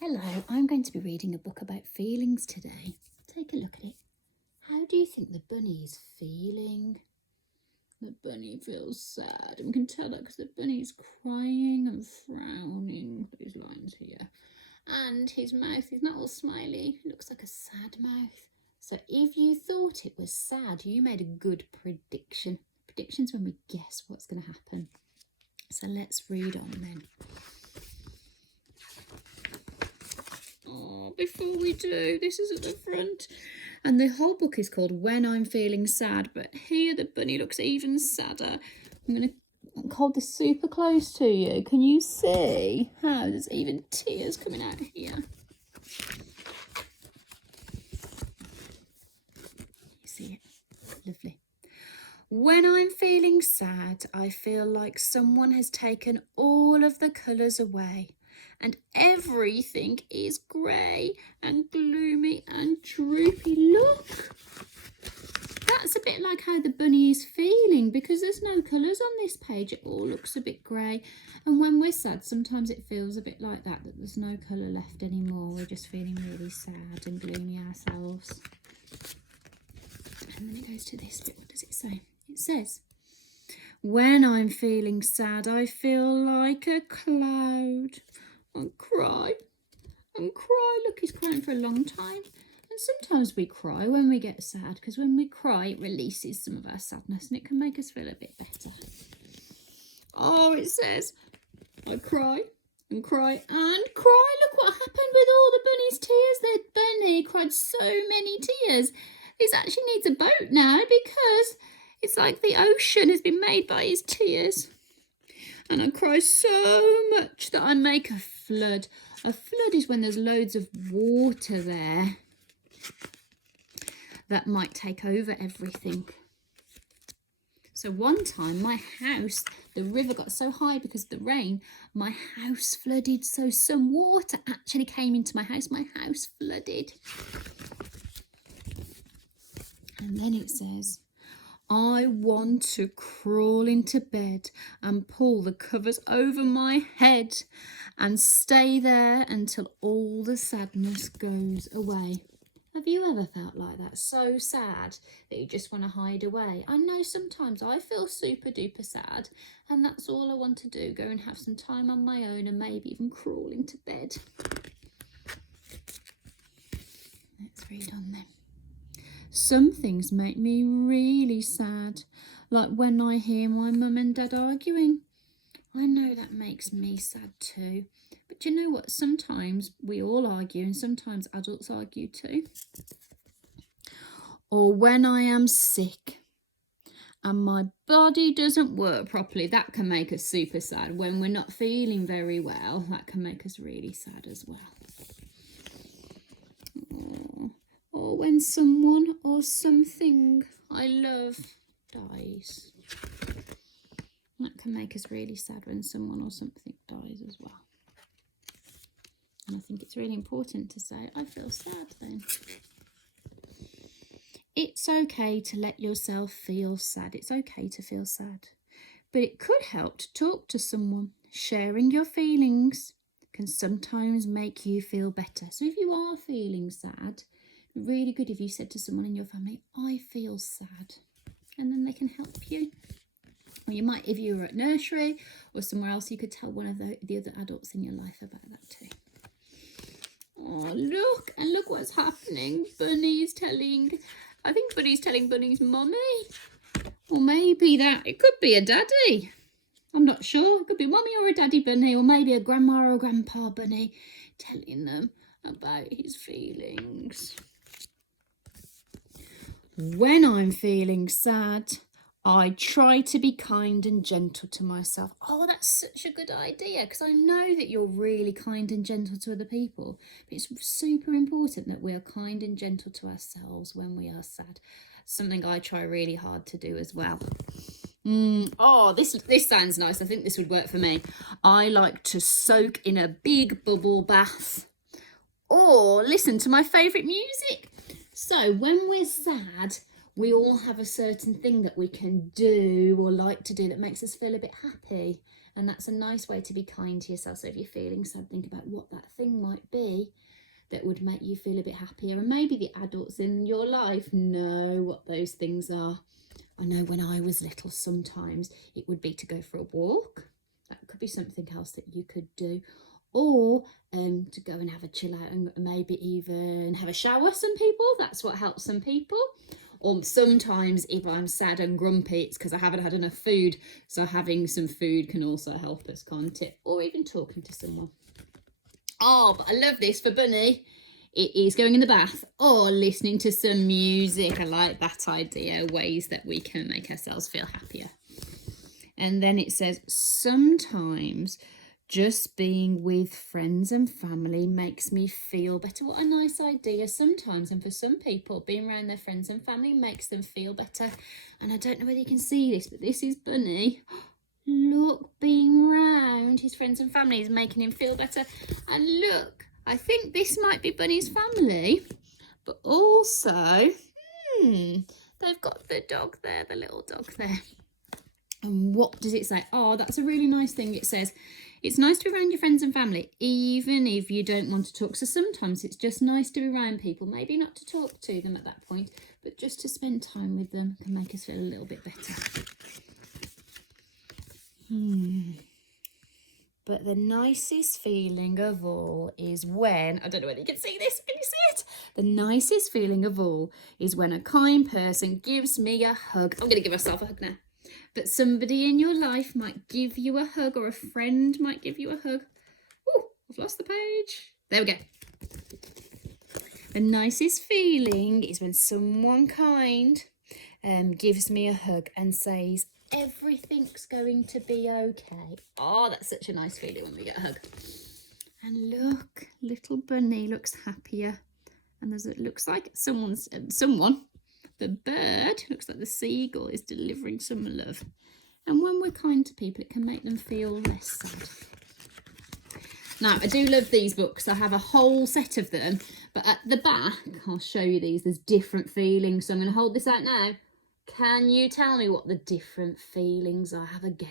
Hello, I'm going to be reading a book about feelings today. Take a look at it. How do you think the bunny is feeling? The bunny feels sad, and we can tell that because the bunny's crying and frowning. These lines here. And his mouth is not all smiley, it looks like a sad mouth. So if you thought it was sad, you made a good prediction. Predictions when we guess what's going to happen. So let's read on then. Oh, before we do, this is at the front. And the whole book is called When I'm Feeling Sad, but here the bunny looks even sadder. I'm going to hold this super close to you. Can you see how there's even tears coming out here? You see it? Lovely. When I'm feeling sad, I feel like someone has taken all of the colours away. And everything is grey and gloomy and droopy. Look! That's a bit like how the bunny is feeling because there's no colours on this page. It all looks a bit grey. And when we're sad, sometimes it feels a bit like that there's no colour left anymore. We're just feeling really sad and gloomy ourselves. And then it goes to this bit. What does it say? It says, when I'm feeling sad, I feel like a cloud. And cry and cry. Look, he's crying for a long time. And sometimes we cry when we get sad because when we cry, it releases some of our sadness and it can make us feel a bit better. Oh, it says, I cry and cry and cry. Look what happened with all the bunny's tears. The bunny cried so many tears. He actually needs a boat now because it's like the ocean has been made by his tears. And I cry so much that I make a flood. A flood is when there's loads of water there that might take over everything. So one time my house, the river got so high because of the rain, my house flooded. So some water actually came into my house. My house flooded. And then it says, I want to crawl into bed and pull the covers over my head and stay there until all the sadness goes away. Have you ever felt like that? So sad that you just want to hide away? I know sometimes I feel super duper sad and that's all I want to do. Go and have some time on my own and maybe even crawl into bed. Let's read on then. Some things make me really sad, like when I hear my mum and dad arguing. I know that makes me sad too. But you know what? Sometimes we all argue and sometimes adults argue too. Or when I am sick and my body doesn't work properly, that can make us super sad. When we're not feeling very well, that can make us really sad as well. Or when someone or something I love dies. That can make us really sad when someone or something dies as well. And I think it's really important to say, I feel sad then. It's okay to let yourself feel sad. It's okay to feel sad. But it could help to talk to someone. Sharing your feelings can sometimes make you feel better. So if you are feeling sad, really good if you said to someone in your family, I feel sad, and then they can help you. Or you might, if you were at nursery or somewhere else, you could tell one of the other adults in your life about that too. Oh, look, and look what's happening. Bunny's telling, I think Bunny's telling Bunny's mummy. Or maybe it could be a daddy. I'm not sure. It could be a mummy or a daddy bunny, or maybe a grandma or a grandpa bunny telling them about his feelings. When I'm feeling sad, I try to be kind and gentle to myself. Oh, that's such a good idea because I know that you're really kind and gentle to other people. But it's super important that we are kind and gentle to ourselves when we are sad. Something I try really hard to do as well. Oh, this sounds nice. I think this would work for me. I like to soak in a big bubble bath or listen to my favourite music. So when we're sad, we all have a certain thing that we can do or like to do that makes us feel a bit happy. And that's a nice way to be kind to yourself. So if you're feeling sad, think about what that thing might be that would make you feel a bit happier. And maybe the adults in your life know what those things are. I know when I was little, sometimes it would be to go for a walk. That could be something else that you could do. Or to go and have a chill out and maybe even have a shower. Some people, that's what helps some people. Or sometimes if I'm sad and grumpy, it's because I haven't had enough food. So having some food can also help us, can't it? Or even talking to someone. Oh, but I love this for Bunny. It is going in the bath or listening to some music. I like that idea, ways that we can make ourselves feel happier. And then it says, sometimes just being with friends and family makes me feel better. What a nice idea. Sometimes, and for some people, being around their friends and family makes them feel better. And I don't know whether you can see this, but this is Bunny. Look, being around his friends and family is making him feel better. And look, I think this might be Bunny's family, but also, they've got the dog there, the little dog there. And what does it say? Oh, that's a really nice thing. It says, it's nice to be around your friends and family, even if you don't want to talk. So sometimes it's just nice to be around people, maybe not to talk to them at that point, but just to spend time with them can make us feel a little bit better. But the nicest feeling of all is when, I don't know whether you can see this, can you see it? The nicest feeling of all is when a kind person gives me a hug. I'm going to give myself a hug now. But somebody in your life might give you a hug, or a friend might give you a hug. Oh, I've lost the page. There we go. The nicest feeling is when someone kind gives me a hug and says, everything's going to be okay. Oh, that's such a nice feeling when we get a hug. And look, little Bunny looks happier. And it looks like someone, the bird, looks like the seagull is delivering some love. And when we're kind to people, it can make them feel less sad. Now, I do love these books. I have a whole set of them. But at the back, I'll show you these. There's different feelings. So I'm going to hold this out now. Can you tell me what the different feelings are? Have a guess.